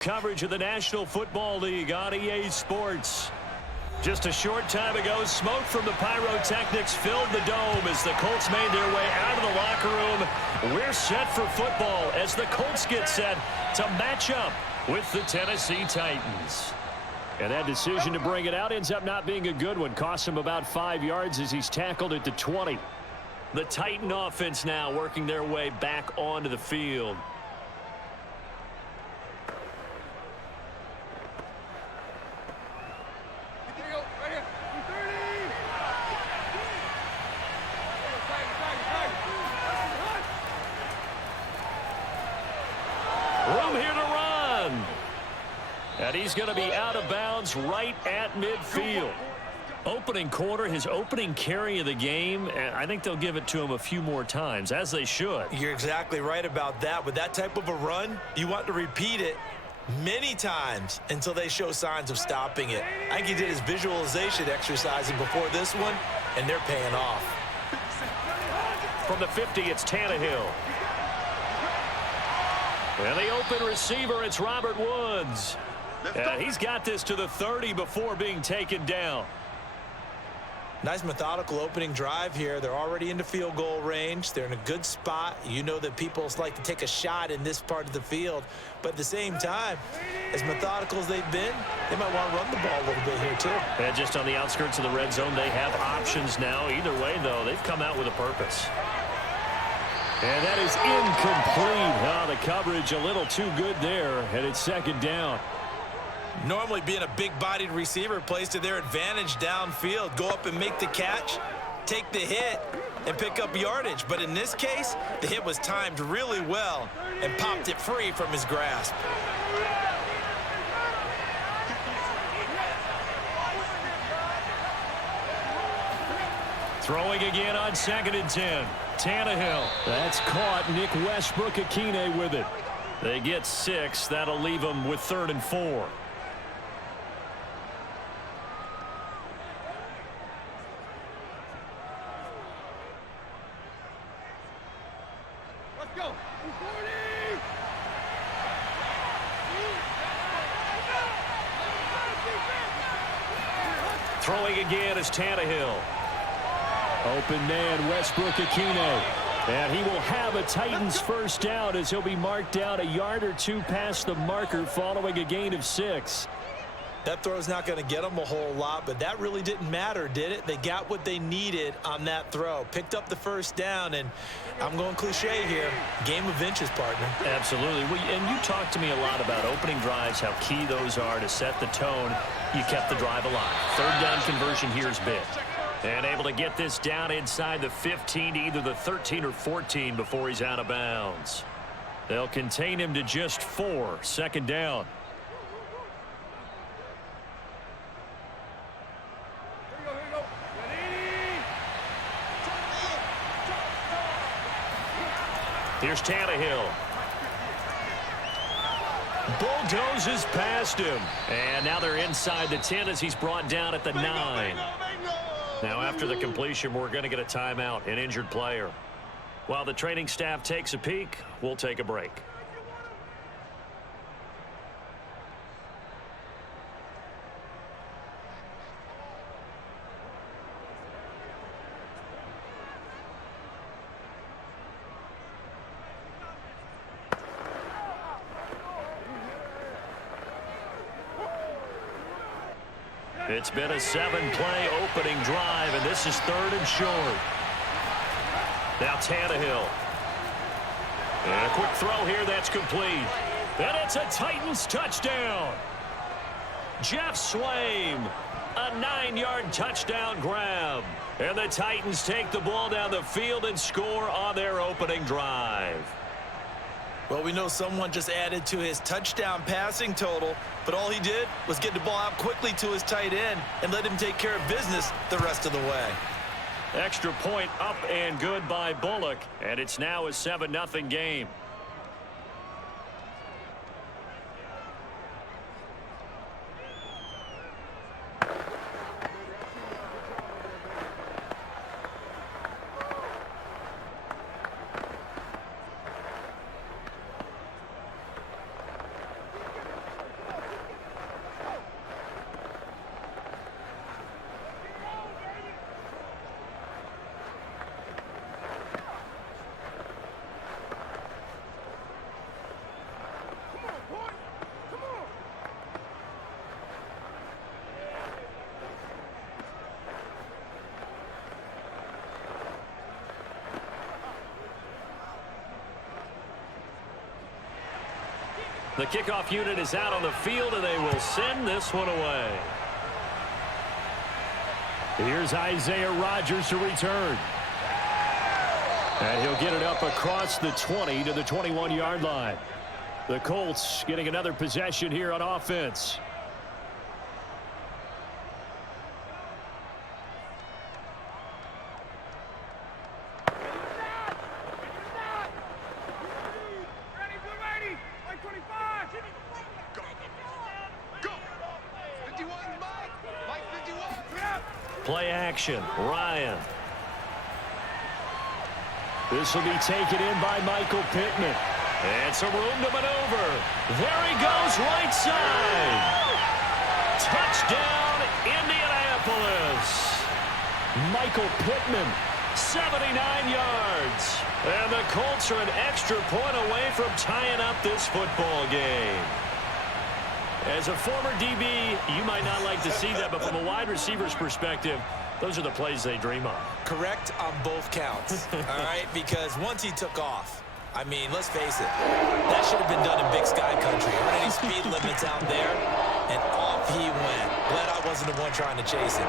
Coverage of the National Football League on EA Sports. Just a short time ago, smoke from the pyrotechnics filled the dome as the Colts made their way out of the locker room. We're set for football as the Colts get set to match up with the Tennessee Titans. And that decision to bring it out ends up not being a good one. Costs him about 5 yards as he's tackled at the 20. The Titan offense now working their way back onto the field. Room here to run. And he's going to be out of bounds right at midfield. Opening quarter, his opening carry of the game, and I think they'll give it to him a few more times, as they should. You're exactly right about that. With that type of a run, you want to repeat it many times until they show signs of stopping it. I think he did his visualization exercising before this one, and they're paying off. From the 50, it's Tannehill. And the open receiver, it's Robert Woods. And he's got this to the 30 before being taken down. Nice methodical opening drive here. They're already into field goal range. They're in a good spot. You know that people like to take a shot in this part of the field. But at the same time, as methodical as they've been, they might want to run the ball a little bit here too. And just on the outskirts of the red zone, they have options now. Either way, though, they've come out with a purpose. And that is incomplete. Oh, the coverage a little too good there, and it's second down. Normally being a big-bodied receiver plays to their advantage downfield. Go up and make the catch, take the hit, and pick up yardage. But in this case, the hit was timed really well and popped it free from his grasp. Throwing again on 2nd and 10. Tannehill. That's caught. Nick Westbrook-Akine with it. They get 6. That'll leave them with 3rd and 4. Let's go. 40. Throwing again is Tannehill. Open man, Westbrook-Akine. And he will have a Titans first down as he'll be marked down a yard or two past the marker following a gain of 6. That throw's not going to get them a whole lot, but that really didn't matter, did it? They got what they needed on that throw. Picked up the first down, and I'm going cliche here. Game of inches, partner. Absolutely. Well, and you talked to me a lot about opening drives, how key those are to set the tone. You kept the drive alive. 3rd down conversion here is big. And able to get this down inside the 15 to either the 13 or 14 before he's out of bounds. They'll contain him to just 4. 2nd down. Here we go. Here's Tannehill. Bulldozes past him. And now they're inside the 10 as he's brought down at the 9. Now, after the completion, we're going to get a timeout, an injured player. While the training staff takes a peek, we'll take a break. It's been a 7-play opening drive, and this is 3rd and short. Now Tannehill. And a quick throw here that's complete. And it's a Titans touchdown. Jeff Swaim, a 9-yard touchdown grab. And the Titans take the ball down the field and score on their opening drive. Well, we know someone just added to his touchdown passing total, but all he did was get the ball out quickly to his tight end and let him take care of business the rest of the way. Extra point up and good by Bullock, and it's now a 7-0 game. The kickoff unit is out on the field, and they will send this one away. Here's Isaiah Rodgers to return. And he'll get it up across the 20 to the 21-yard line. The Colts getting another possession here on offense. Play action, Ryan. This will be taken in by Michael Pittman. And some room to maneuver. There he goes, right side. Touchdown, Indianapolis. Michael Pittman, 79 yards. And the Colts are an extra point away from tying up this football game. As a former DB, you might not like to see that, but from a wide receiver's perspective, those are the plays they dream of. Correct on both counts, all right? Because once he took off, I mean, let's face it, that should have been done in Big Sky country. Aren't any speed limits out there? And off he went. Glad I wasn't the one trying to chase him.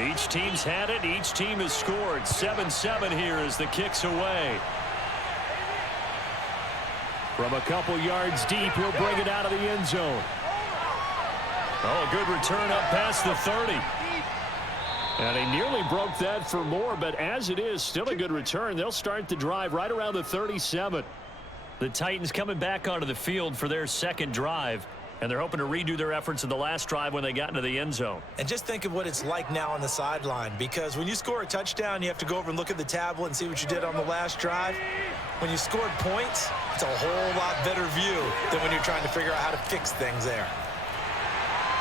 Each team's had it. Each team has scored. 7-7 here as the kick's away. From a couple yards deep, he'll bring it out of the end zone. Oh, a good return up past the 30. And he nearly broke that for more, but as it is, still a good return. They'll start the drive right around the 37. The Titans coming back onto the field for their second drive. And they're hoping to redo their efforts in the last drive when they got into the end zone. And just think of what it's like now on the sideline, because when you score a touchdown, you have to go over and look at the tablet and see what you did on the last drive. When you scored points, it's a whole lot better view than when you're trying to figure out how to fix things there.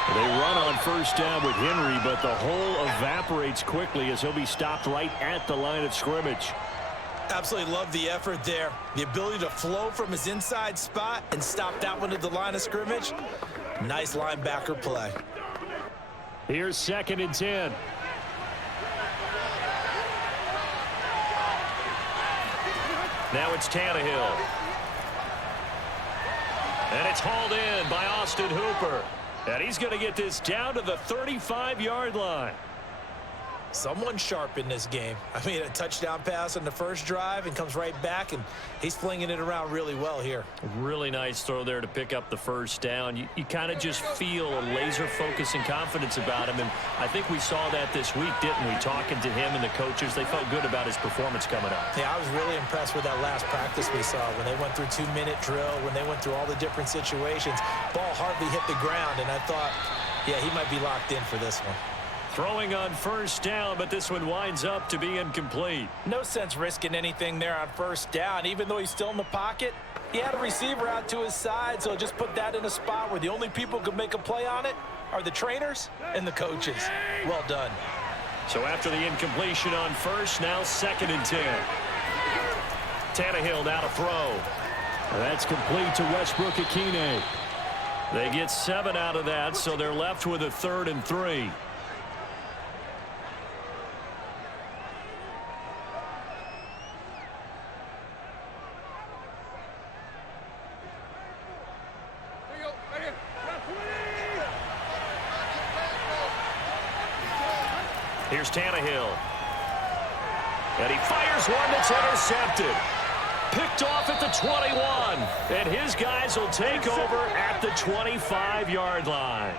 They run on first down with Henry, but the hole evaporates quickly as he'll be stopped right at the line of scrimmage. Absolutely love the effort there. The ability to flow from his inside spot and stop that one at the line of scrimmage. Nice linebacker play. Here's 2nd and 10. Now it's Tannehill. And it's hauled in by Austin Hooper. And he's going to get this down to the 35-yard line. Someone sharp in this game. I mean, a touchdown pass on the first drive and comes right back, and he's flinging it around really well here. Really nice throw there to pick up the first down. You kind of just feel a laser focus and confidence about him, and I think we saw that this week, didn't we? Talking to him and the coaches, they felt good about his performance coming up. Yeah, I was really impressed with that last practice we saw when they went through 2-minute drill, when they went through all the different situations. Ball hardly hit the ground, and I thought, yeah, he might be locked in for this one. Throwing on first down, but this one winds up to be incomplete. No sense risking anything there on first down. Even though he's still in the pocket, he had a receiver out to his side, so just put that in a spot where the only people who can make a play on it are the trainers and the coaches. Well done. So after the incompletion on first, now 2nd and 10. Tannehill now to throw. That's complete to Westbrook-Ikhine. They get 7 out of that, so they're left with a 3rd and 3. Here's Tannehill. And he fires one that's intercepted. Picked off at the 21. And his guys will take over at the 25-yard line.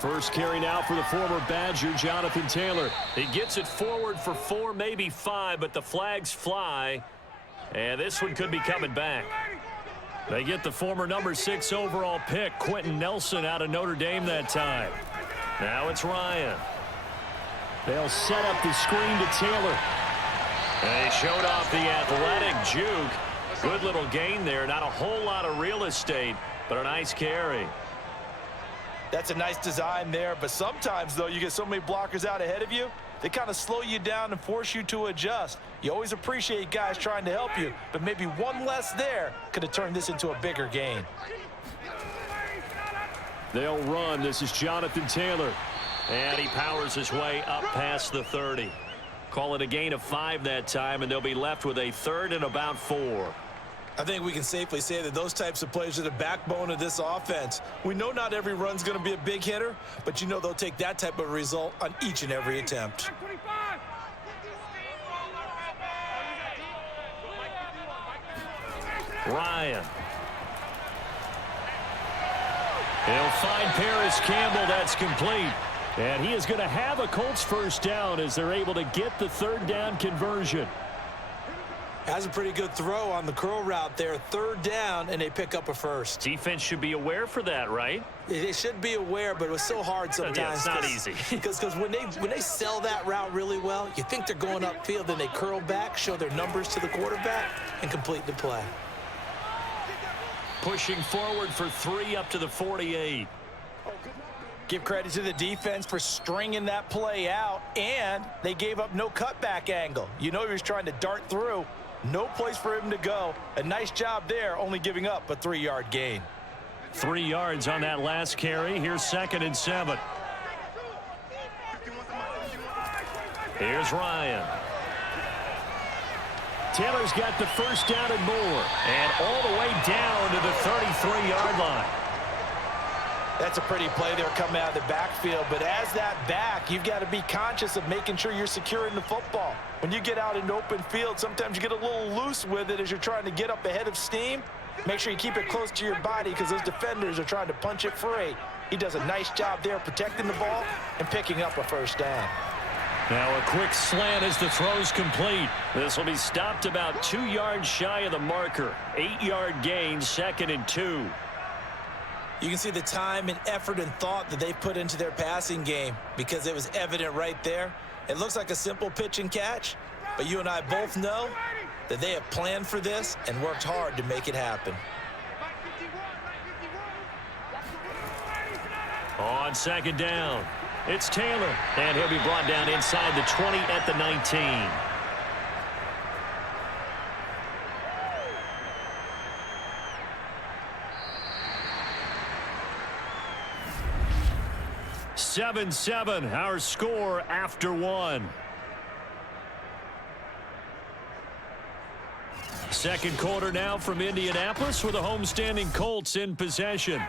First carry now for the former Badger, Jonathan Taylor. He gets it forward for 4, maybe 5, but the flags fly. And this one could be coming back. They get the former number 6 overall pick, Quentin Nelson, out of Notre Dame that time. Now it's Ryan. They'll set up the screen to Taylor. And they showed off the athletic juke. Good little gain there. Not a whole lot of real estate, but a nice carry. That's a nice design there, but sometimes, though, you get so many blockers out ahead of you, they kind of slow you down and force you to adjust. You always appreciate guys trying to help you, but maybe one less there could have turned this into a bigger gain. They'll run. This is Jonathan Taylor. And he powers his way up past the 30. Call it a gain of 5 that time, and they'll be left with a 3rd and about 4. I think we can safely say that those types of plays are the backbone of this offense. We know not every run's going to be a big hitter, but you know they'll take that type of result on each and every attempt. Ryan. He'll find Paris Campbell. That's complete. And he is going to have a Colts first down as they're able to get the 3rd down conversion. Has a pretty good throw on the curl route there. 3rd down, and they pick up a first. Defense should be aware for that, right? They should be aware, but it was so hard sometimes. Yeah, it's not easy. Because when they sell that route really well, you think they're going upfield, then they curl back, show their numbers to the quarterback, and complete the play. Pushing forward for 3 up to the 48. Give credit to the defense for stringing that play out, and they gave up no cutback angle. You know he was trying to dart through. No place for him to go. A nice job there, only giving up a 3-yard gain. 3 yards on that last carry. Here's 2nd and 7. Here's Ryan. Taylor's got the first down and more. And all the way down to the 33-yard line. That's a pretty play there coming out of the backfield, but as that back, you've got to be conscious of making sure you're securing the football. When you get out in open field, sometimes you get a little loose with it as you're trying to get up ahead of steam. Make sure you keep it close to your body because those defenders are trying to punch it free. He does a nice job there protecting the ball and picking up a first down. Now a quick slant as the throw's complete. This will be stopped about 2 yards shy of the marker. 8-yard gain, 2nd and 2. You can see the time and effort and thought that they put into their passing game because it was evident right there. It looks like a simple pitch and catch, but you and I both know that they have planned for this and worked hard to make it happen. On 2nd down, it's Taylor, and he'll be brought down inside the 20 at the 19. (7-7), our score after 1. Second quarter now from Indianapolis with the homestanding Colts in possession.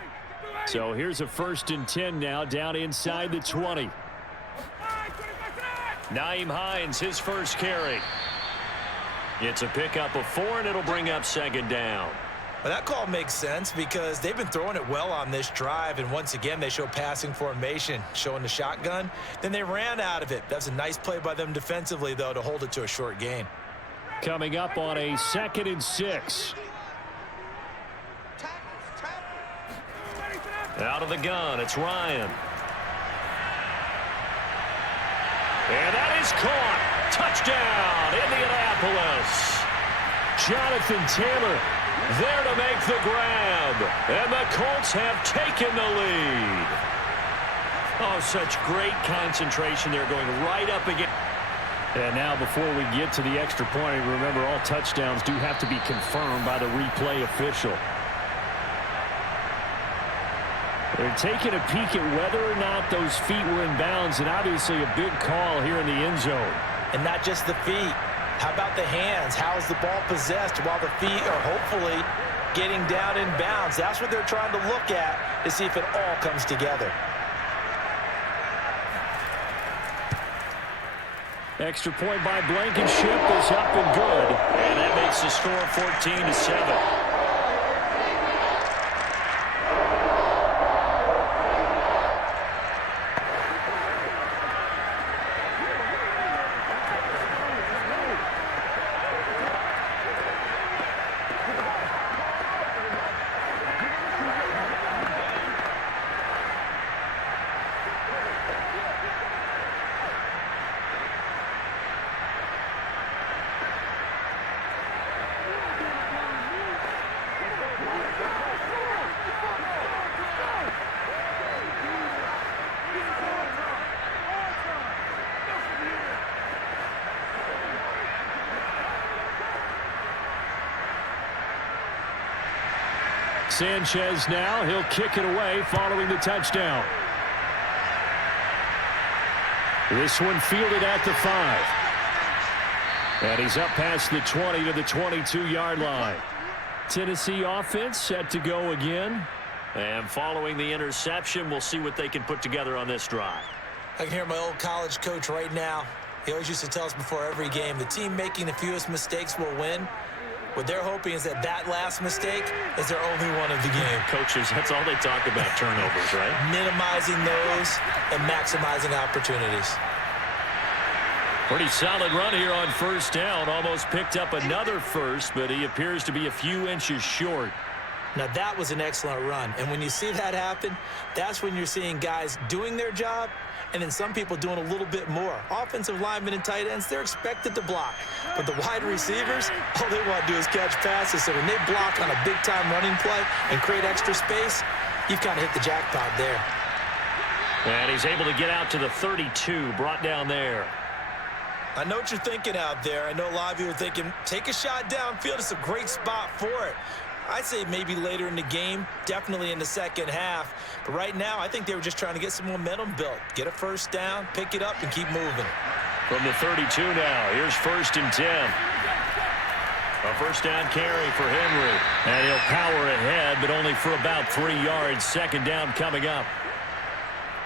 So here's a 1st and 10 now down inside the 20. Nyheim Hines, his first carry. It's a pickup of 4, and it'll bring up 2nd down. Well, that call makes sense because they've been throwing it well on this drive, and once again, they show passing formation, showing the shotgun. Then they ran out of it. That's a nice play by them defensively, though, to hold it to a short gain. Coming up on a 2nd and 6. Out of the gun, it's Ryan. And that is caught. Touchdown, Indianapolis. Jonathan Taylor there to make the grab. And the Colts have taken the lead. Oh, such great concentration there, going right up against. And now before we get to the extra point, remember all touchdowns do have to be confirmed by the replay official. They're taking a peek at whether or not those feet were in bounds, and obviously a big call here in the end zone. And not just the feet. How about the hands? How is the ball possessed while the feet are hopefully getting down in bounds? That's what they're trying to look at to see if it all comes together. Extra point by Blankenship is up and good. And that makes the score 14-7. Sanchez now, he'll kick it away following the touchdown. This one fielded at the 5. And he's up past the 20 to the 22-yard line. Tennessee offense set to go again. And following the interception, we'll see what they can put together on this drive. I can hear my old college coach right now. He always used to tell us before every game, the team making the fewest mistakes will win. What they're hoping is that last mistake is their only one of the game. Coaches, that's all they talk about, turnovers, right? Minimizing those and maximizing opportunities. Pretty solid run here on first down. Almost picked up another first, but he appears to be a few inches short. Now, that was an excellent run. And when you see that happen, that's when you're seeing guys doing their job and then some people doing a little bit more. Offensive linemen and tight ends, they're expected to block. But the wide receivers, all they want to do is catch passes. So when they block on a big-time running play and create extra space, you've kind of hit the jackpot there. And he's able to get out to the 32, brought down there. I know what you're thinking out there. I know a lot of you are thinking, take a shot downfield. It's a great spot for it. I'd say maybe later in the game, definitely in the second half. But right now, I think they were just trying to get some momentum built. Get a first down, pick it up, and keep moving. From the 32 now, here's 1st and 10. A first down carry for Henry. And he'll power ahead, but only for about 3 yards. Second down coming up.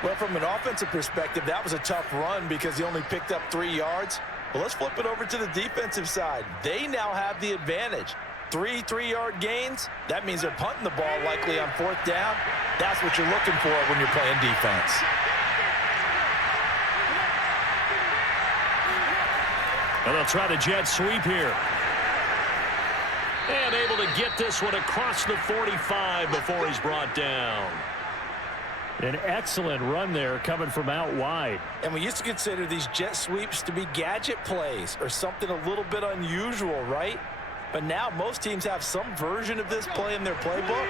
Well, from an offensive perspective, that was a tough run because he only picked up 3 yards. Well, let's flip it over to the defensive side. They now have the advantage. 3 3-yard gains, that means they're punting the ball likely on 4th down. That's what you're looking for when you're playing defense. And they'll try the jet sweep here. And able to get this one across the 45 before he's brought down. An excellent run there coming from out wide. And we used to consider these jet sweeps to be gadget plays or something a little bit unusual, right? But now most teams have some version of this play in their playbook.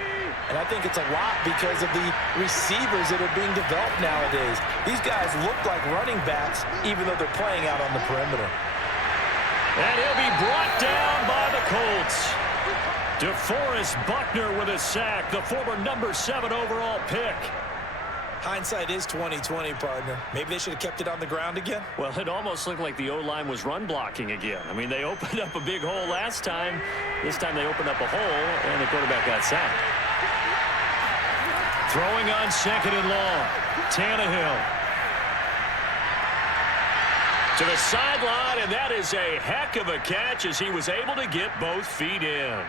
And I think it's a lot because of the receivers that are being developed nowadays. These guys look like running backs even though they're playing out on the perimeter. And he'll be brought down by the Colts. DeForest Buckner with a sack, the former number 7 overall pick. Hindsight is 20/20, partner. Maybe they should have kept it on the ground again. Well, it almost looked like the O-line was run blocking again. I mean, they opened up a big hole last time. This time they opened up a hole, and the quarterback got sacked. Throwing on 2nd and long. Tannehill. To the sideline, and that is a heck of a catch as he was able to get both feet in.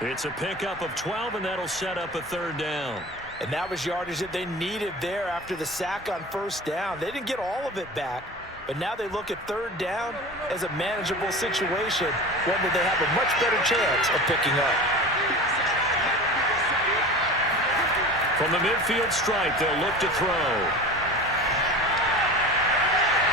It's a pickup of 12, and that'll set up a 3rd down. And that was yardage that they needed there after the sack on 1st down. They didn't get all of it back, but now they look at 3rd down as a manageable situation, one that they have a much better chance of picking up. From the midfield stripe, they'll look to throw.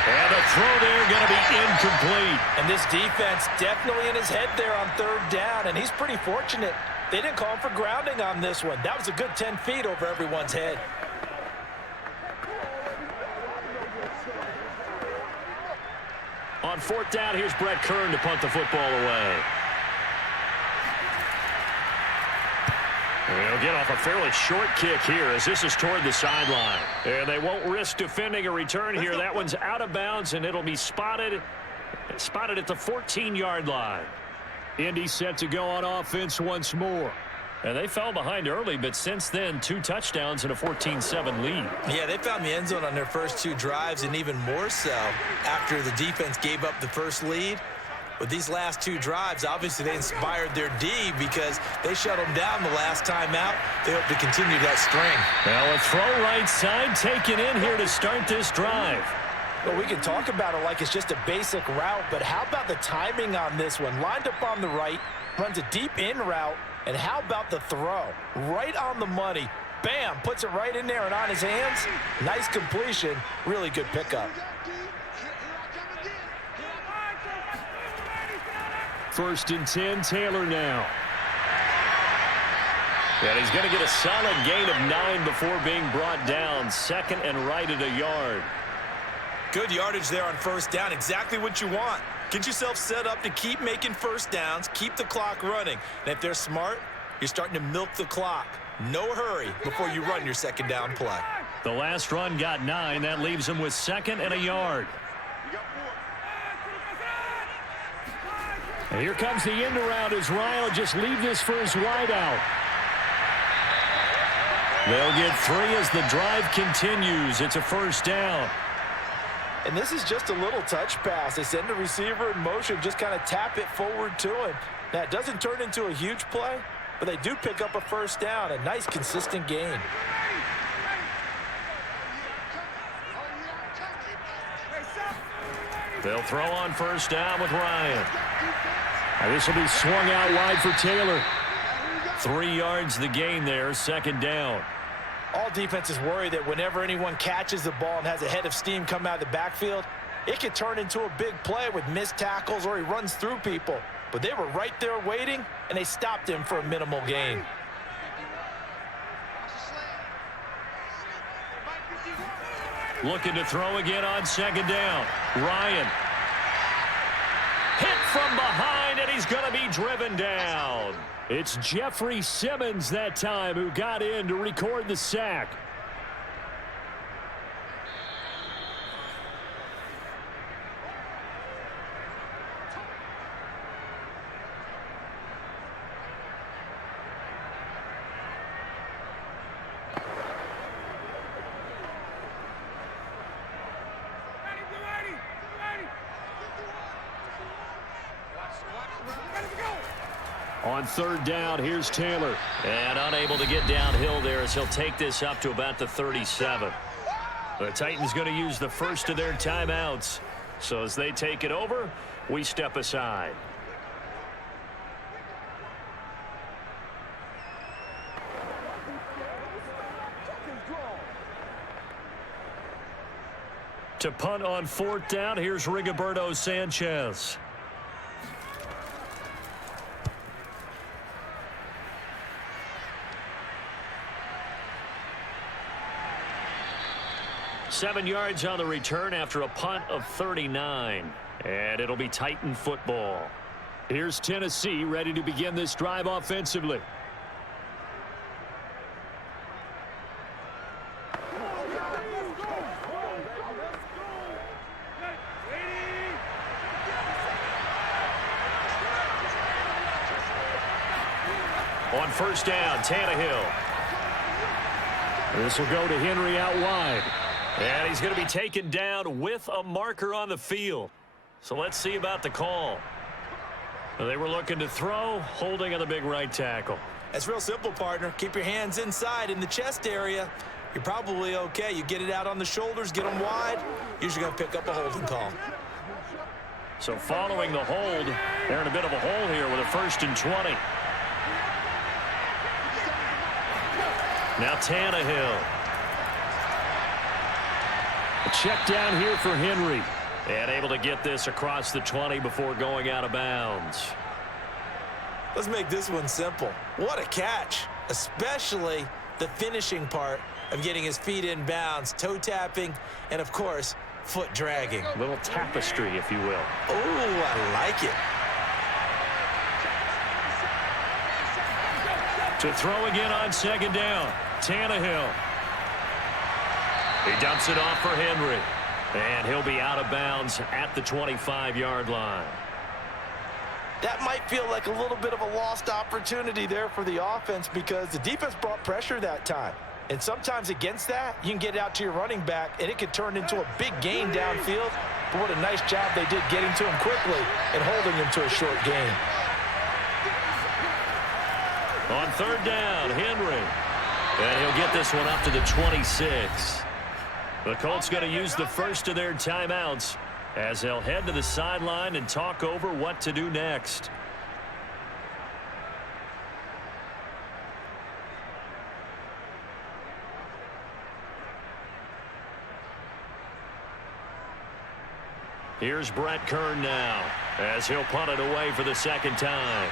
And the throw there going to be incomplete. And this defense definitely in his head there on 3rd down, and he's pretty fortunate. They didn't call for grounding on this one. That was a good 10 feet over everyone's head. On 4th down, here's Brett Kern to punt the football away. And he'll get off a fairly short kick here as this is toward the sideline. And they won't risk defending a return here. That one's out of bounds, and it'll be spotted at the 14-yard line. Indy set to go on offense once more. And they fell behind early, but since then, 2 touchdowns and a 14-7 lead. Yeah, they found the end zone on their first 2 drives, and even more so after the defense gave up the first lead. With these last 2 drives, obviously they inspired their D because they shut them down the last time out. They hope to continue that string. Now a throw right side taken in here to start this drive. Well, we can talk about it like it's just a basic route, but how about the timing on this one? Lined up on the right, runs a deep in route, and how about the throw? Right on the money. Bam, puts it right in there and on his hands. Nice completion, really good pickup. 1st and 10, Taylor now. And he's going to get a solid gain of 9 before being brought down. 2nd and right at a yard. Good yardage there on 1st down. Exactly what you want. Get yourself set up to keep making 1st downs, keep the clock running. And if they're smart, You're starting to milk the clock. No hurry before you run your second down play. The last run got 9. That leaves him with 2nd and a yard. And here comes the end around as Ryan will just leave this for his wideout. They'll get 3 as the drive continues. It's a first down. And this is just a little touch pass. They send the receiver in motion, just kind of tap it forward to him. Now, it doesn't turn into a huge play, but they do pick up a first down. A nice, consistent gain. They'll throw on first down with Ryan. Now this will be swung out wide for Taylor. 3 yards the gain there, second down. All defenses worry that whenever anyone catches the ball and has a head of steam come out of the backfield, it can turn into a big play with missed tackles or he runs through people. But they were right there waiting, and they stopped him for a minimal gain. Looking to throw again on second down. Ryan. Hit from behind, and he's going to be driven down. It's Jeffrey Simmons that time who got in to record the sack. On third down, here's Taylor. And unable to get downhill there as he'll take this up to about the 37. The Titans going to use the first of their timeouts. So as they take it over, we step aside. To punt on fourth down, here's Rigoberto Sanchez. Seven yards on the return after a punt of 39. And it'll be Titan football. Here's Tennessee ready to begin this drive offensively. On first down, Tannehill. This will go to Henry out wide. And he's going to be taken down with a marker on the field. So let's see about the call. They were looking to throw, holding on the big right tackle. That's real simple, partner. Keep your hands inside in the chest area. You're probably okay. You get it out on the shoulders, get them wide. Usually going to pick up a holding call. So following the hold, they're in a bit of a hole here with a 1st and 20. Now Tannehill. A check down here for Henry. And able to get this across the 20 before going out of bounds. Let's make this one simple. What a catch, especially the finishing part of getting his feet in bounds, toe tapping, and of course, foot dragging. A little tapestry, if you will. Oh, I like it. To throw again on second down, Tannehill. He dumps it off for Henry. And he'll be out of bounds at the 25-yard line. That might feel like a little bit of a lost opportunity there for the offense because the defense brought pressure that time. And sometimes against that, you can get out to your running back, and it could turn into a big gain downfield. But what a nice job they did getting to him quickly and holding him to a short gain. On third down, Henry. And he'll get this one up to the 26. The Colts going to use the first of their timeouts as they'll head to the sideline and talk over what to do next. Here's Brett Kern now as he'll punt it away for the second time.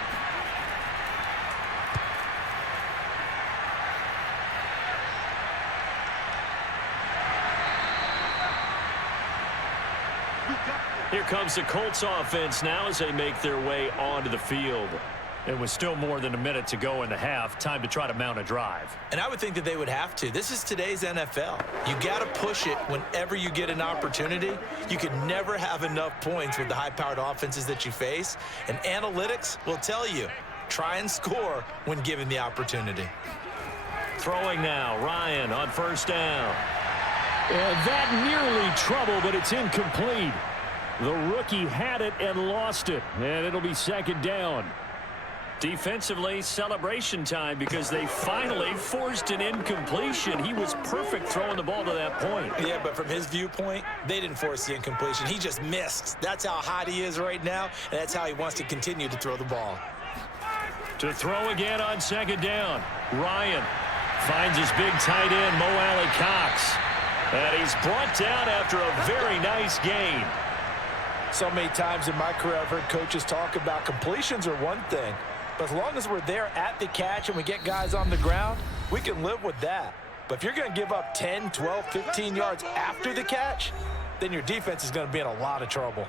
Here comes the Colts offense now as they make their way onto the field. It was still more than a minute to go in the half. Time to try to mount a drive. And I would think that they would have to. This is today's NFL. You got to push it whenever you get an opportunity. You can never have enough points with the high-powered offenses that you face. And analytics will tell you, try and score when given the opportunity. Throwing now, Ryan on first down. And that nearly trouble, but it's incomplete. The rookie had it and lost it, and it'll be second down. Defensively, celebration time because they finally forced an incompletion. He was perfect throwing the ball to that point. Yeah, but from his viewpoint, they didn't force the incompletion. He just missed. That's how hot he is right now, and that's how he wants to continue to throw the ball. To throw again on second down. Ryan finds his big tight end, Mo Alley-Cox. And he's brought down after a very nice gain. So many times in my career, I've heard coaches talk about completions are one thing. But as long as we're there at the catch and we get guys on the ground, we can live with that. But if you're going to give up 10, 12, 15 yards after the catch, then your defense is going to be in a lot of trouble.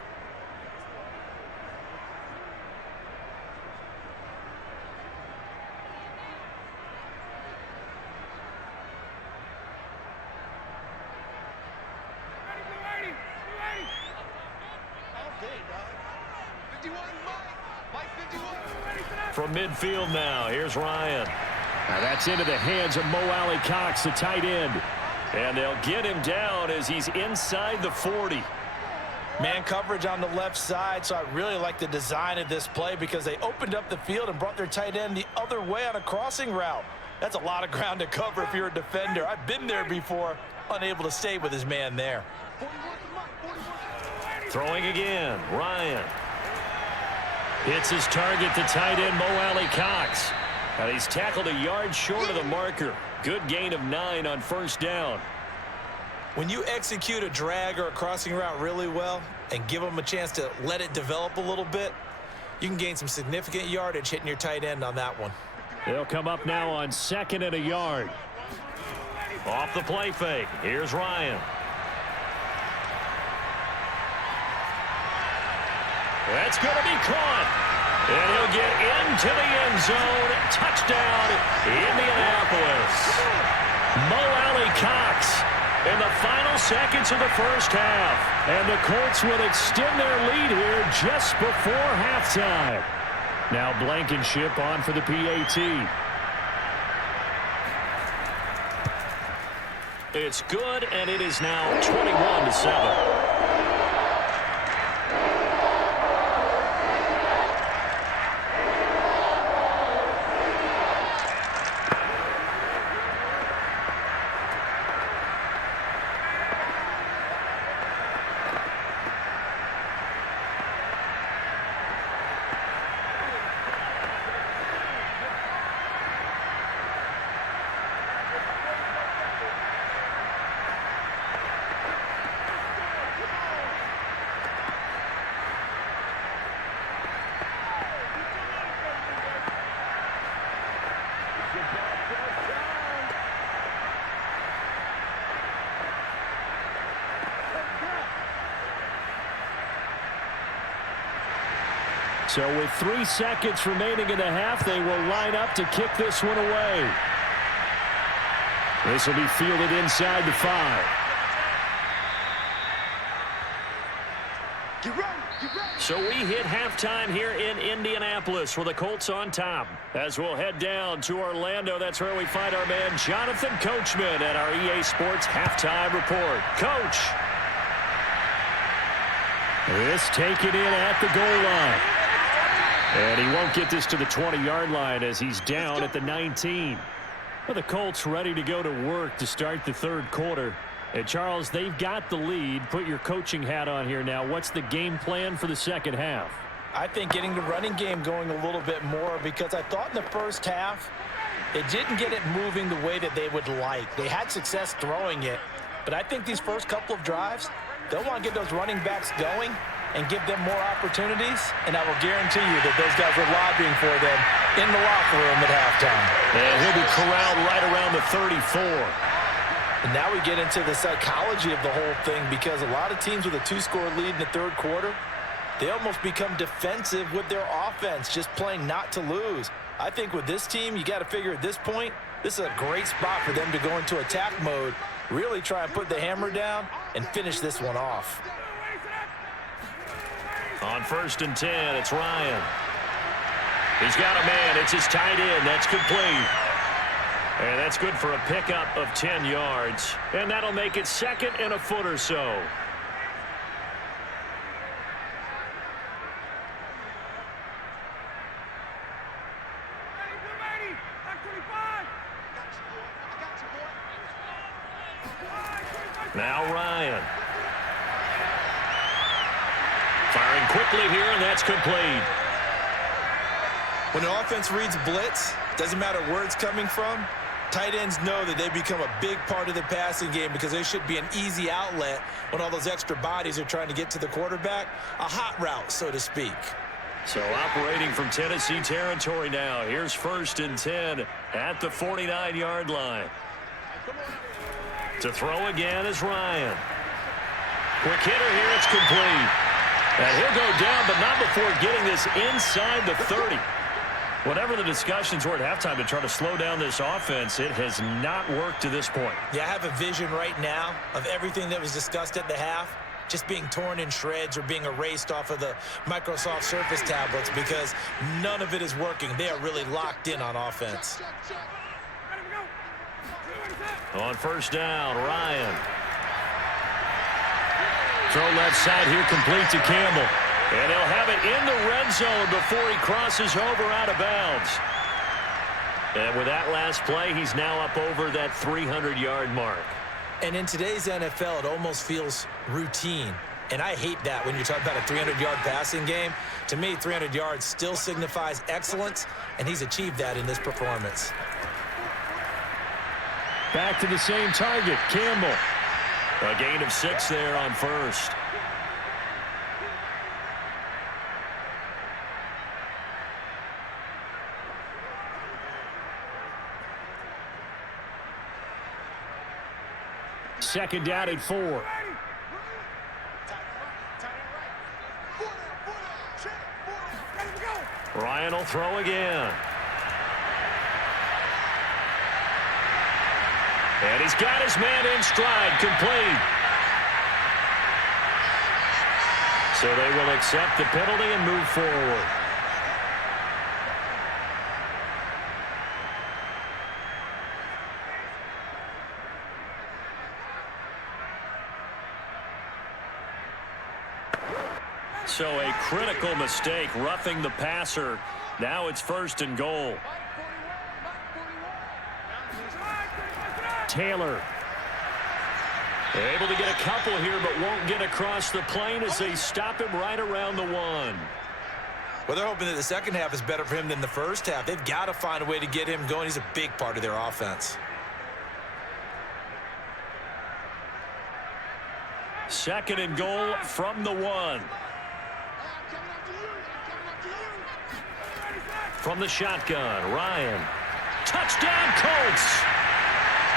From midfield now, here's Ryan. Now that's into the hands of Mo Alley-Cox, the tight end. And they'll get him down as he's inside the 40. Man coverage on the left side, so I really like the design of this play because they opened up the field and brought their tight end the other way on a crossing route. That's a lot of ground to cover if you're a defender. I've been there before, unable to stay with his man there. Throwing again, Ryan. Hits his target, the tight end, Mo Alley-Cox. And he's tackled a yard short of the marker. Good gain of 9 on first down. When you execute a drag or a crossing route really well and give them a chance to let it develop a little bit, you can gain some significant yardage hitting your tight end on that one. They'll come up now on 2nd and a yard. Off the play fake. Here's Ryan. That's going to be caught. And he'll get into the end zone. Touchdown, Indianapolis. Mo Alley-Cox in the final seconds of the first half. And the Colts will extend their lead here just before halftime. Now Blankenship on for the PAT. It's good, and it is now 21-7. So with 3 seconds remaining in the half, they will line up to kick this one away. This will be fielded inside the 5. So we hit halftime here in Indianapolis with the Colts on top. As we'll head down to Orlando, that's where we find our man Jonathan Coachman at our EA Sports Halftime Report. Coach. This taken in at the goal line. And he won't get this to the 20-yard line as he's down at the 19. Well, the Colts ready to go to work to start the third quarter. And, Charles, they've got the lead. Put your coaching hat on here now. What's the game plan for the second half? I think getting the running game going a little bit more because I thought in the first half they didn't get it moving the way that they would like. They had success throwing it. But I think these first couple of drives, they'll want to get those running backs going and give them more opportunities, and I will guarantee you that those guys are lobbying for them in the locker room at halftime. And he'll be corralled right around the 34. And now we get into the psychology of the whole thing because a lot of teams with a 2-score lead in the third quarter, they almost become defensive with their offense, just playing not to lose. I think with this team, you got to figure at this point, this is a great spot for them to go into attack mode, really try and put the hammer down and finish this one off. On 1st and 10, it's Ryan. He's got a man. It's his tight end. That's complete. And that's good for a pickup of 10 yards. And that'll make it 2nd and a foot or so. Now Ryan. Firing quickly here, and that's complete. When the offense reads blitz, doesn't matter where it's coming from, tight ends know that they become a big part of the passing game because they should be an easy outlet when all those extra bodies are trying to get to the quarterback. A hot route, so to speak. So operating from Tennessee territory now. Here's 1st and 10 at the 49-yard line. To throw again is Ryan. Quick hitter here, it's complete. And he'll go down, but not before getting this inside the 30. Whatever the discussions were at halftime to try to slow down this offense, it has not worked to this point. Yeah, I have a vision right now of everything that was discussed at the half just being torn in shreds or being erased off of the Microsoft Surface tablets because none of it is working. They are really locked in on offense. On 1st down, Ryan. Throw left side here, complete to Campbell. And he'll have it in the red zone before he crosses over out of bounds. And with that last play, he's now up over that 300-yard mark. And in today's NFL, it almost feels routine. And I hate that when you're talking about a 300-yard passing game. To me, 300 yards still signifies excellence, and he's achieved that in this performance. Back to the same target, Campbell. A gain of 6 there on 1st. Second down at 4. Ryan will throw again. And he's got his man in stride, complete. So they will accept the penalty and move forward. So a critical mistake, roughing the passer. Now it's 1st and goal. Taylor. Able to get a couple here, but won't get across the plane as they stop him right around the 1. Well, they're hoping that the second half is better for him than the first half. They've got to find a way to get him going. He's a big part of their offense. 2nd and goal from the 1. From the shotgun, Ryan. Touchdown, Colts!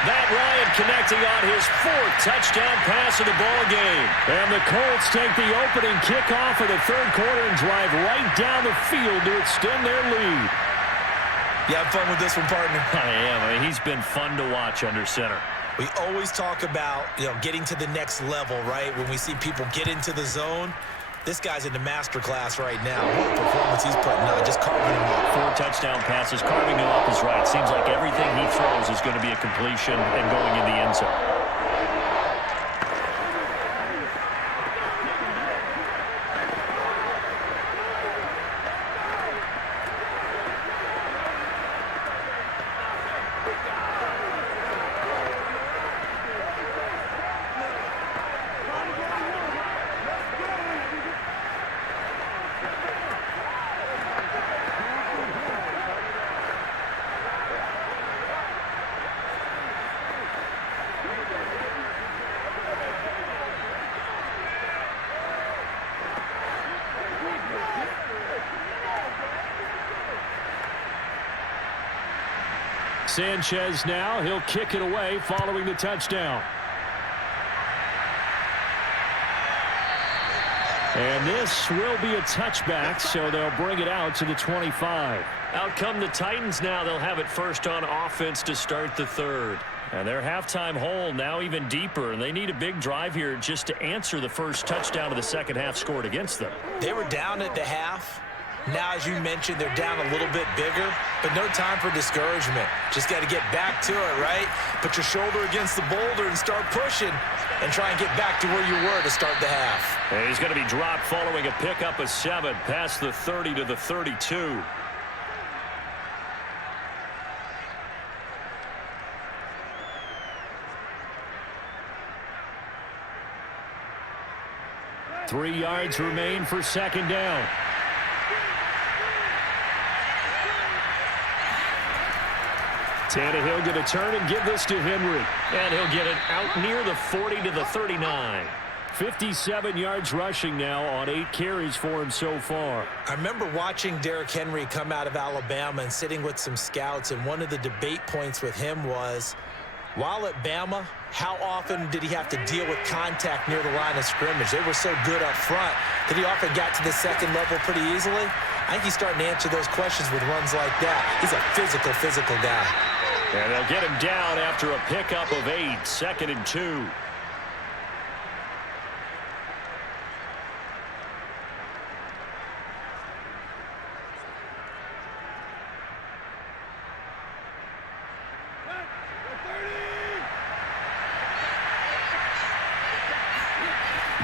Matt Ryan connecting on his 4th touchdown pass of the ball game. And the Colts take the opening kickoff of the 3rd quarter and drive right down the field to extend their lead. You have fun with this one, partner? I am. I mean, he's been fun to watch under center. We always talk about, getting to the next level, right? When we see people get into the zone, this guy's in the master class right now. What a performance he's putting on, just carving him up. 4 touchdown passes, carving him up is right. Seems like everything he throws is going to be a completion and going in the end zone. Sanchez now, he'll kick it away following the touchdown. And this will be a touchback, so they'll bring it out to the 25. Out come the Titans now. They'll have it first on offense to start the third. And their halftime hole now even deeper, and they need a big drive here just to answer the first touchdown of the second half scored against them. They were down at the half. Now, as you mentioned, they're down a little bit bigger, but no time for discouragement. Just got to get back to it, right? Put your shoulder against the boulder and start pushing and try and get back to where you were to start the half. And he's going to be dropped following a pickup of 7 past the 30 to the 32. Three yards remain for second down. Tannehill going to turn and give this to Henry. And he'll get it out near the 40 to the 39. 57 yards rushing now on 8 carries for him so far. I remember watching Derrick Henry come out of Alabama and sitting with some scouts, and one of the debate points with him was, while at Bama, how often did he have to deal with contact near the line of scrimmage? They were so good up front that he often got to the second level pretty easily. I think he's starting to answer those questions with runs like that. He's a physical guy. And they'll get him down after a pickup of 8, 2nd and 2.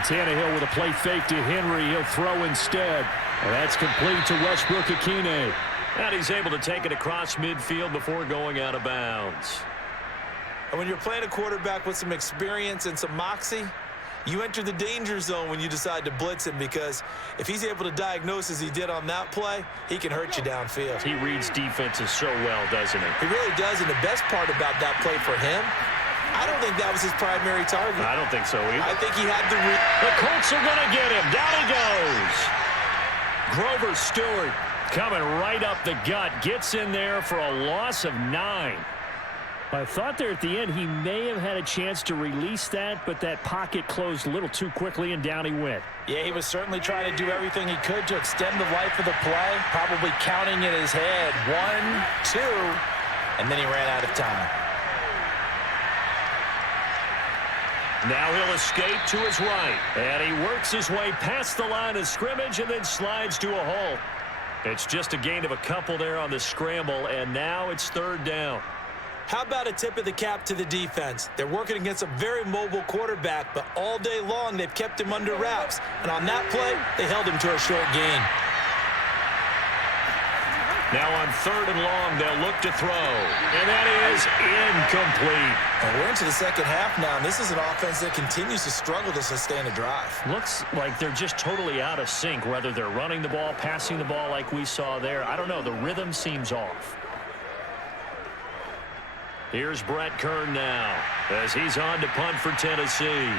Tannehill with a play fake to Henry. He'll throw instead. And that's complete to Westbrook-Ikhine. And he's able to take it across midfield before going out of bounds. And when you're playing a quarterback with some experience and some moxie, you enter the danger zone when you decide to blitz him, because if he's able to diagnose as he did on that play, he can hurt you downfield. He reads defenses so well, doesn't he? He really does, and the best part about that play for him, I don't think that was his primary target. I don't think so either. I think he had the read. The Colts are going to get him. Down he goes. Grover Stewart coming right up the gut. Gets in there for a loss of 9. I thought there at the end he may have had a chance to release that, but that pocket closed a little too quickly, and down he went. Yeah, he was certainly trying to do everything he could to extend the life of the play, probably counting in his head 1, 2, and then he ran out of time. Now he'll escape to his right, and he works his way past the line of scrimmage and then slides to a halt. It's just a gain of a couple there on the scramble, and now it's 3rd down. How about a tip of the cap to the defense? They're working against a very mobile quarterback, but all day long they've kept him under wraps. And on that play, they held him to a short gain. Now on 3rd and long, they'll look to throw. And that is incomplete. And we're into the second half now, and this is an offense that continues to struggle to sustain a drive. Looks like they're just totally out of sync, whether they're running the ball, passing the ball like we saw there. I don't know. The rhythm seems off. Here's Brett Kern now as he's on to punt for Tennessee.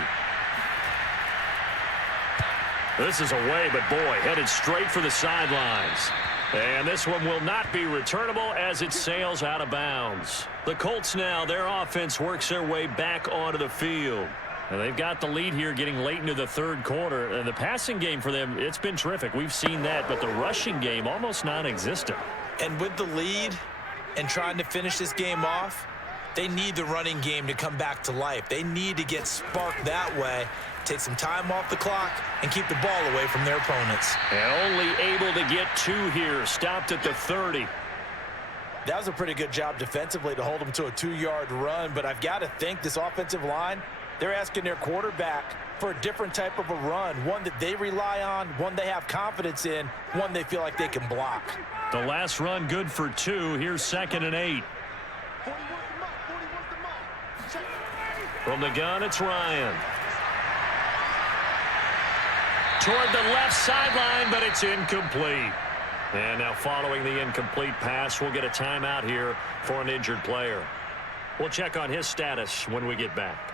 This is away, but boy, headed straight for the sidelines. And this one will not be returnable as it sails out of bounds. The Colts now, their offense works their way back onto the field. And they've got the lead here getting late into the 3rd quarter. And the passing game for them, it's been terrific. We've seen that, but the rushing game almost non-existent. And with the lead and trying to finish this game off, they need the running game to come back to life. They need to get sparked that way, take some time off the clock, and keep the ball away from their opponents. And only able to get 2 here, stopped at the 30. That was a pretty good job defensively to hold them to a 2-yard run, but I've got to think this offensive line, they're asking their quarterback for a different type of a run, one that they rely on, one they have confidence in, one they feel like they can block. The last run good for 2. Here's 2nd and 8. From the gun, it's Ryan. Toward the left sideline, but it's incomplete. And now following the incomplete pass, we'll get a timeout here for an injured player. We'll check on his status when we get back.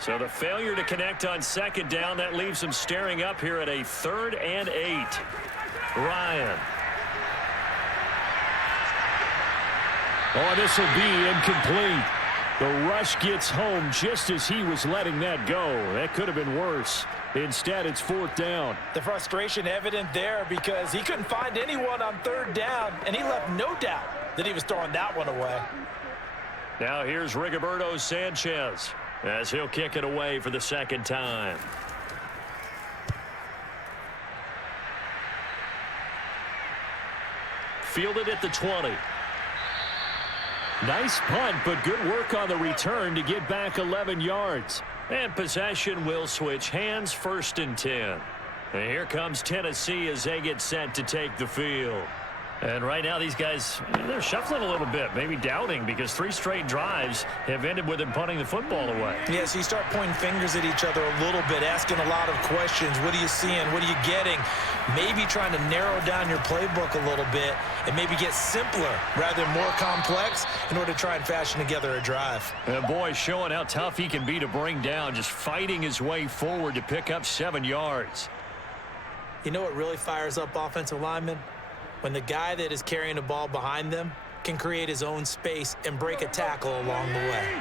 So the failure to connect on second down, that leaves them staring up here at a 3rd and 8. Ryan. Oh, this will be incomplete. The rush gets home just as he was letting that go. That could have been worse. Instead, it's 4th down. The frustration evident there because he couldn't find anyone on 3rd down, and he left no doubt that he was throwing that one away. Now here's Rigoberto Sanchez as he'll kick it away for the 2nd time. Fielded at the 20. Nice punt, but good work on the return to get back 11 yards. And possession will switch hands, 1st and 10. And here comes Tennessee as they get set to take the field. And right now these guys, they're shuffling a little bit, maybe doubting, because 3 straight drives have ended with them punting the football away. Yeah, so you start pointing fingers at each other a little bit, asking a lot of questions. What are you seeing? What are you getting? Maybe trying to narrow down your playbook a little bit and maybe get simpler rather than more complex in order to try and fashion together a drive. And boy, showing how tough he can be to bring down, just fighting his way forward to pick up 7 yards. You know what really fires up offensive linemen? When the guy that is carrying the ball behind them can create his own space and break a tackle along the way.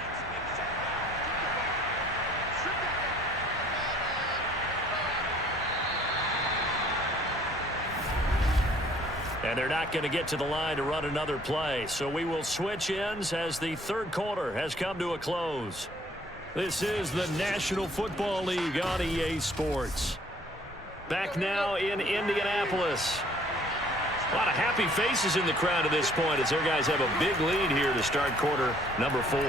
And they're not going to get to the line to run another play. So we will switch ends as the 3rd quarter has come to a close. This is the National Football League on EA Sports. Back now in Indianapolis. A lot of happy faces in the crowd at this point as their guys have a big lead here to start quarter number 4. They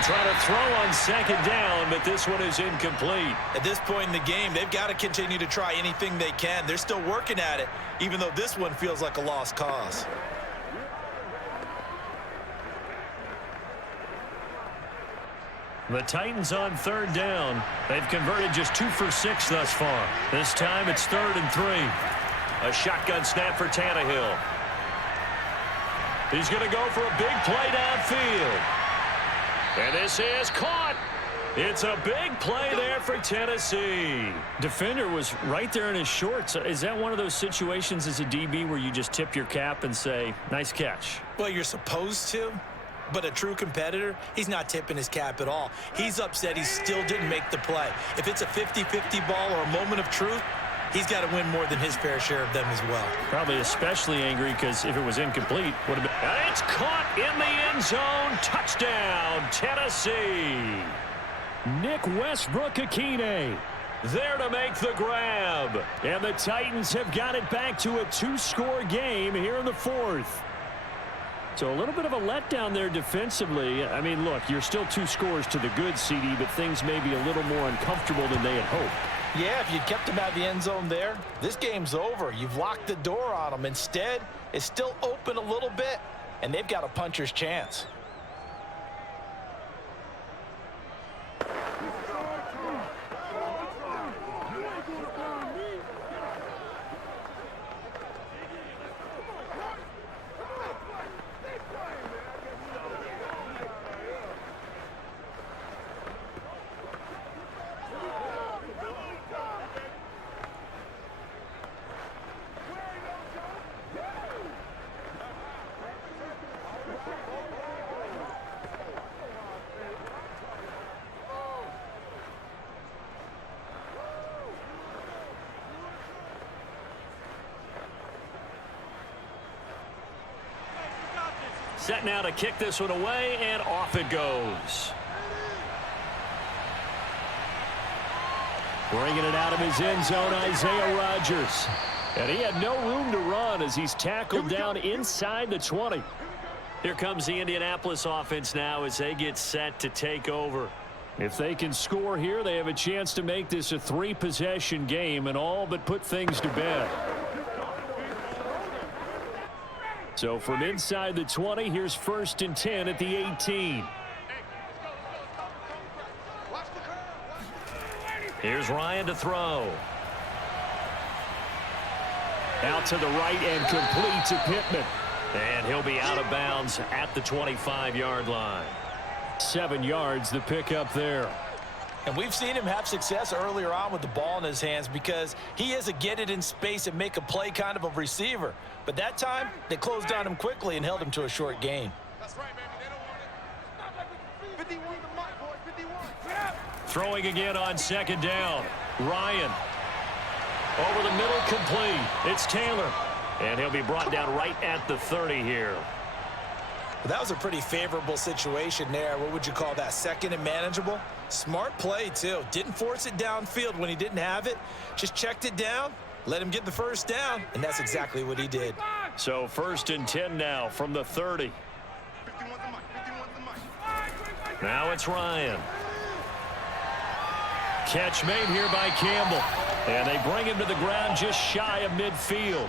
try to throw on 2nd down, but this one is incomplete. At this point in the game, they've got to continue to try anything they can. They're still working at it, even though this one feels like a lost cause. The Titans on 3rd down. They've converted just 2 for 6 thus far. This time it's 3rd and 3. A shotgun snap for Tannehill. He's going to go for a big play downfield. And this is caught. It's a big play there for Tennessee. Defender was right there in his shorts. Is that one of those situations as a DB where you just tip your cap and say, nice catch? Well, you're supposed to, but a true competitor, he's not tipping his cap at all. He's upset he still didn't make the play. If it's a 50-50 ball or a moment of truth, he's got to win more than his fair share of them as well. Probably especially angry because if it was incomplete, would have been. And it's caught in the end zone. Touchdown, Tennessee. Nick Westbrook-Akine there to make the grab. And the Titans have got it back to a 2-score game here in the 4th. So a little bit of a letdown there defensively. I mean, look, you're still 2 scores to the good, CD, but things may be a little more uncomfortable than they had hoped. Yeah, if you kept him out of the end zone there, this game's over. You've locked the door on him. Instead, it's still open a little bit, and they've got a puncher's chance. Set now to kick this one away, and off it goes. Bringing it out of his end zone, Isaiah Rodgers. And he had no room to run as he's tackled down inside the 20. Here comes the Indianapolis offense now as they get set to take over. If they can score here, they have a chance to make this a 3-possession game and all but put things to bed. So from inside the 20, here's 1st and 10 at the 18. Here's Ryan to throw. Out to the right and complete to Pittman. And he'll be out of bounds at the 25-yard line. 7 yards, the pickup there. And we've seen him have success earlier on with the ball in his hands because he is a get it in space and make a play kind of a receiver. But that time, they closed on him quickly and held him to a short gain. That's right, baby. They don't want it. 51 the mic, boys. 51. Throwing again on second down. Ryan. Over the middle, complete. It's Taylor. And he'll be brought down right at the 30 here. Well, that was a pretty favorable situation there. What would you call that? Second and manageable? Smart play, too. Didn't force it downfield when he didn't have it. Just checked it down, let him get the first down, and that's exactly what he did. So 1st and 10 now from the 30. 51 the mic. Now it's Ryan. Catch made here by Campbell. And they bring him to the ground just shy of midfield.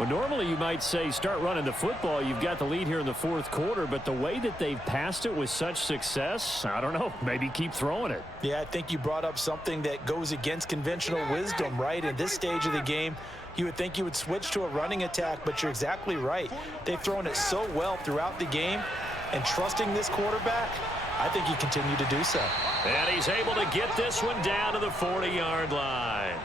Well, normally you might say start running the football. You've got the lead here in the 4th quarter, but the way that they've passed it with such success, I don't know, maybe keep throwing it. Yeah, I think you brought up something that goes against conventional wisdom, right? In this stage of the game, you would think you would switch to a running attack, but you're exactly right. They've thrown it so well throughout the game, and trusting this quarterback, I think you continue to do so. And he's able to get this one down to the 40-yard line.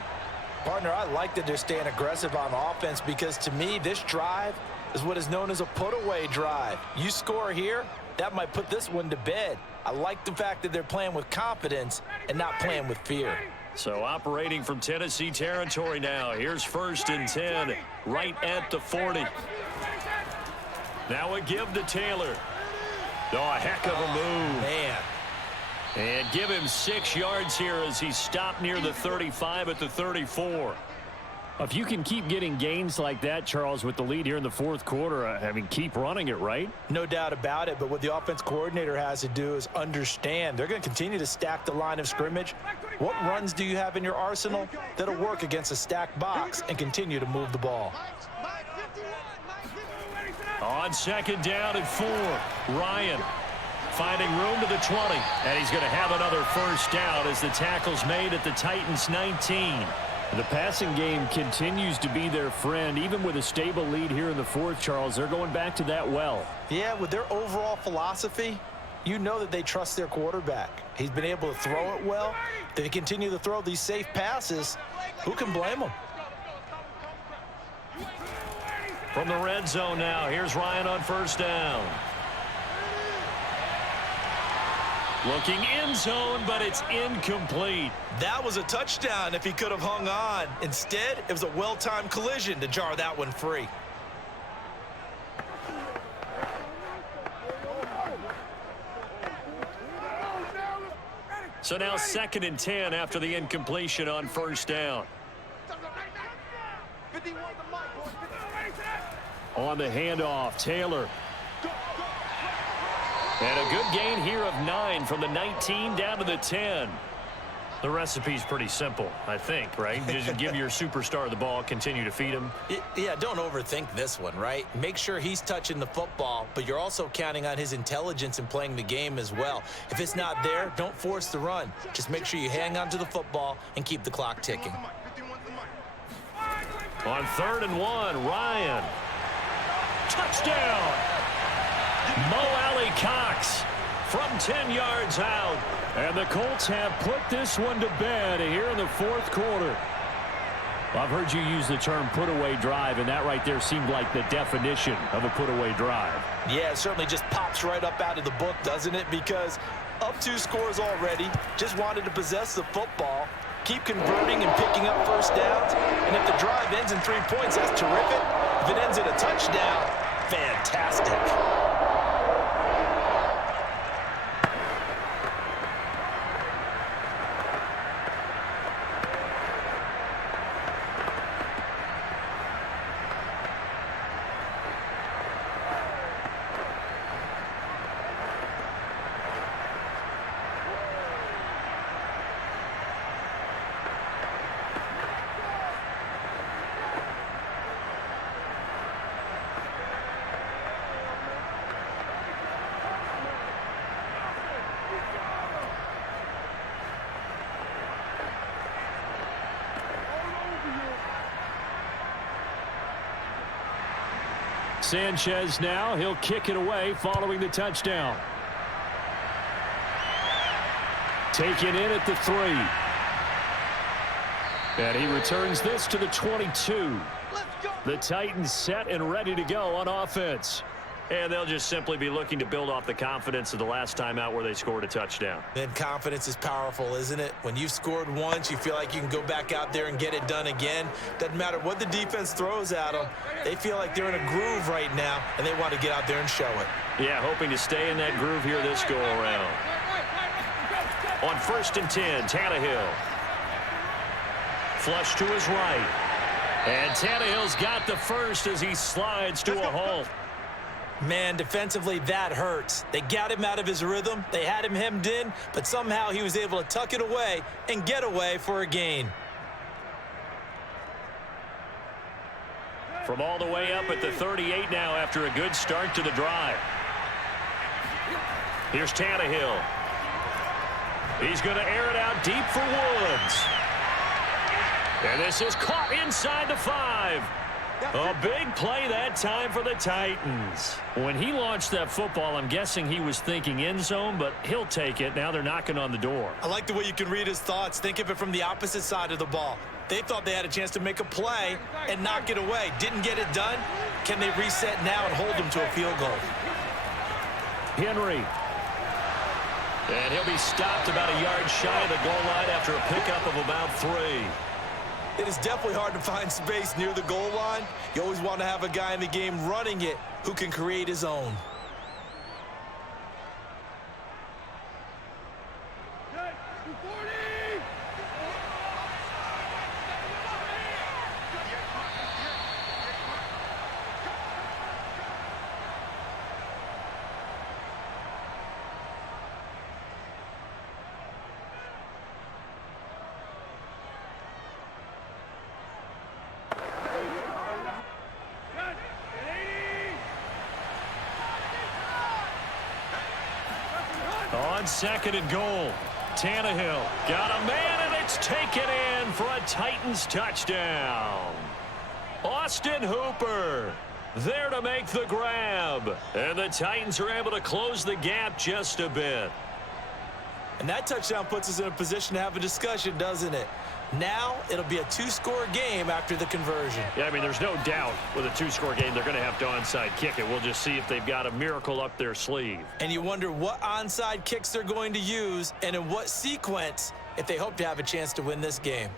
Partner, I like that they're staying aggressive on offense because, to me, this drive is what is known as a put-away drive. You score here, that might put this one to bed. I like the fact that they're playing with confidence and not playing with fear. So operating from Tennessee territory now. Here's 1st and 10, right at the 40. Now a give to Taylor. Oh, a heck of a move. Man. And give him 6 yards here as he stopped near the 35 at the 34. If you can keep getting gains like that, Charles, with the lead here in the 4th quarter, I mean, keep running it, right? No doubt about it, but what the offense coordinator has to do is understand. They're going to continue to stack the line of scrimmage. What runs do you have in your arsenal that'll work against a stacked box and continue to move the ball? On 2nd down and 4, Ryan finding room to the 20, and he's going to have another 1st down as the tackle's made at the Titans 19. The passing game continues to be their friend. Even with a stable lead here in the 4th, Charles, they're going back to that well. Yeah, with their overall philosophy, you know that they trust their quarterback. He's been able to throw it well. They continue to throw these safe passes. Who can blame them? From the red zone now, here's Ryan on 1st down. Looking end zone, but it's incomplete. That was a touchdown if he could have hung on. Instead, it was a well-timed collision to jar that one free. So now 2nd and 10 after the incompletion on 1st down. 51 the mic, boys. On the handoff, Taylor. And a good gain here of 9 from the 19 down to the 10. The recipe's pretty simple, I think, right? Just give your superstar the ball, continue to feed him. Yeah, don't overthink this one, right? Make sure he's touching the football, but you're also counting on his intelligence in playing the game as well. If it's not there, don't force the run. Just make sure you hang on to the football and keep the clock ticking. On 3rd and 1, Ryan. Touchdown! Mo Alley Cox from 10 yards out. And the Colts have put this one to bed here in the 4th quarter. Well, I've heard you use the term put-away drive, and that right there seemed like the definition of a put-away drive. Yeah, it certainly just pops right up out of the book, doesn't it? Because up 2 scores already, just wanted to possess the football, keep converting and picking up 1st downs. And if the drive ends in 3 points, that's terrific. If it ends in a touchdown, fantastic. Sanchez now, he'll kick it away following the touchdown. Taken in at the 3. And he returns this to the 22. The Titans set and ready to go on offense. And they'll just simply be looking to build off the confidence of the last time out where they scored a touchdown. And confidence is powerful, isn't it? When you've scored once, you feel like you can go back out there and get it done again. Doesn't matter what the defense throws at them. They feel like they're in a groove right now, and they want to get out there and show it. Yeah, hoping to stay in that groove here this go-around. On 1st and 10, Tannehill. Flush to his right. And Tannehill's got the first as he slides to a halt. Man, defensively, that hurts. They got him out of his rhythm. They had him hemmed in, but somehow he was able to tuck it away and get away for a gain. From all the way up at the 38 now after a good start to the drive. Here's Tannehill. He's going to air it out deep for Woods. And this is caught inside the 5. A big play that time for the Titans. When he launched that football, I'm guessing he was thinking end zone, but he'll take it. Now they're knocking on the door. I like the way you can read his thoughts. Think of it from the opposite side of the ball. They thought they had a chance to make a play and knock it away. Didn't get it done. Can they reset now and hold them to a field goal? Henry. And he'll be stopped about a yard shy of the goal line after a pickup of about 3. It is definitely hard to find space near the goal line. You always want to have a guy in the game running it who can create his own. On 2nd and goal, Tannehill got a man, and it's taken in for a Titans touchdown. Austin Hooper there to make the grab, and the Titans are able to close the gap just a bit. And that touchdown puts us in a position to have a discussion, doesn't it? Now it'll be a 2-score game after the conversion. Yeah, I mean, there's no doubt with a 2-score game they're going to have to onside kick it. We'll just see if they've got a miracle up their sleeve. And you wonder what onside kicks they're going to use and in what sequence if they hope to have a chance to win this game.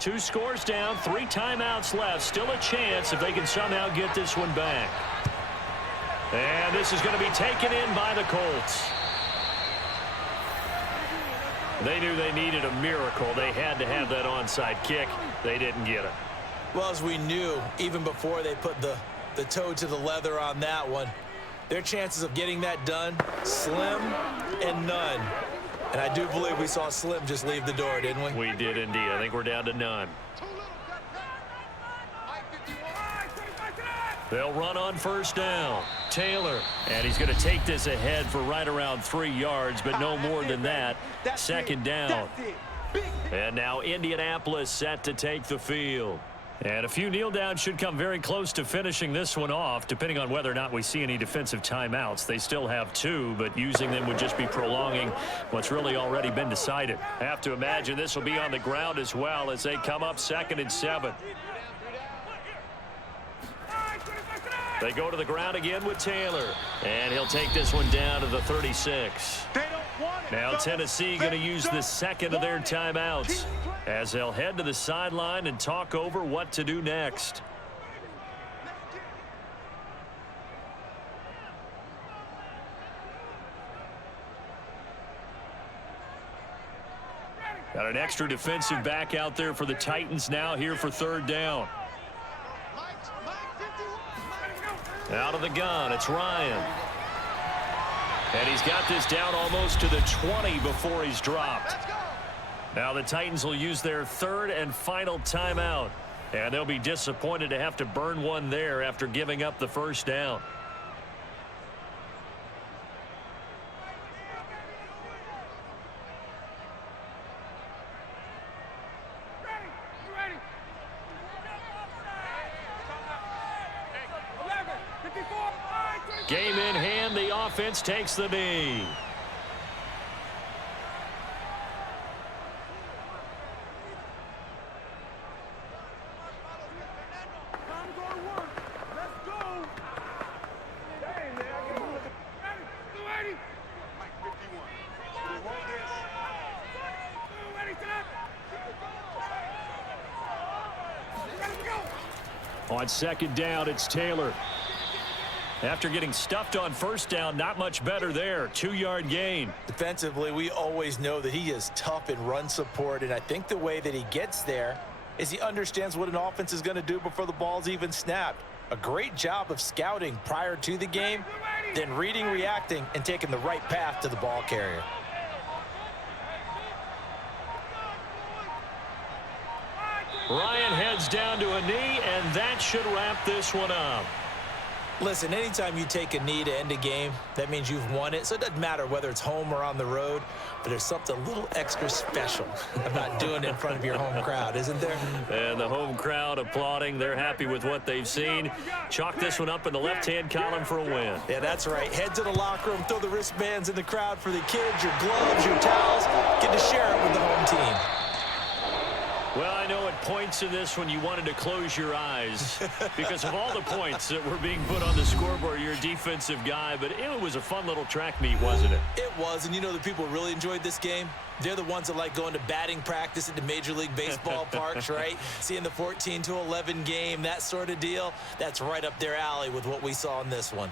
Two scores down, 3 timeouts left. Still a chance if they can somehow get this one back. And this is going to be taken in by the Colts. They knew they needed a miracle. They had to have that onside kick. They didn't get it. Well, as we knew, even before they put the toe to the leather on that one, their chances of getting that done, slim and none. And I do believe we saw Slim just leave the door, didn't we? We did indeed. I think we're down to none. They'll run on 1st down. Taylor. And he's going to take this ahead for right around 3 yards, but no more than that. 2nd down. And now Indianapolis set to take the field. And a few kneel downs should come very close to finishing this one off, depending on whether or not we see any defensive timeouts. They still have 2, but using them would just be prolonging what's really already been decided. I have to imagine this will be on the ground as well as they come up 2nd and 7. They go to the ground again with Taylor, and he'll take this one down to the 36. Now Tennessee going to use the 2nd of their timeouts as they'll head to the sideline and talk over what to do next. Got an extra defensive back out there for the Titans now here for third down. Out of the gun, it's Ryan. And he's got this down almost to the 20 before he's dropped. Now the Titans will use their third and final timeout. And they'll be disappointed to have to burn one there after giving up the first down. Game in hand, the offense takes the knee. On second down, it's Taylor. After getting stuffed on first down, not much better there. 2-yard gain. Defensively, we always know that he is tough in run support, and I think the way that he gets there is he understands what an offense is going to do before the ball's even snapped. A great job of scouting prior to the game, then reading, reacting, and taking the right path to the ball carrier. Ryan heads down to a knee, and that should wrap this one up. Listen, anytime you take a knee to end a game, that means you've won it. So it doesn't matter whether it's home or on the road, but there's something a little extra special about doing it in front of your home crowd, isn't there? And the home crowd applauding. They're happy with what they've seen. Chalk this one up in the left-hand column for a win. Yeah, that's right. Head to the locker room, throw the wristbands in the crowd for the kids, your gloves, your towels. Get to share it with the home team. Well, I know at points in this when you wanted to close your eyes because of all the points that were being put on the scoreboard. You're a defensive guy, but it was a fun little track meet, wasn't it? It was, and you know the people really enjoyed this game? They're the ones that like going to batting practice at the Major League Baseball parks, right? Seeing the 14-11 game, that sort of deal. That's right up their alley with what we saw in this one.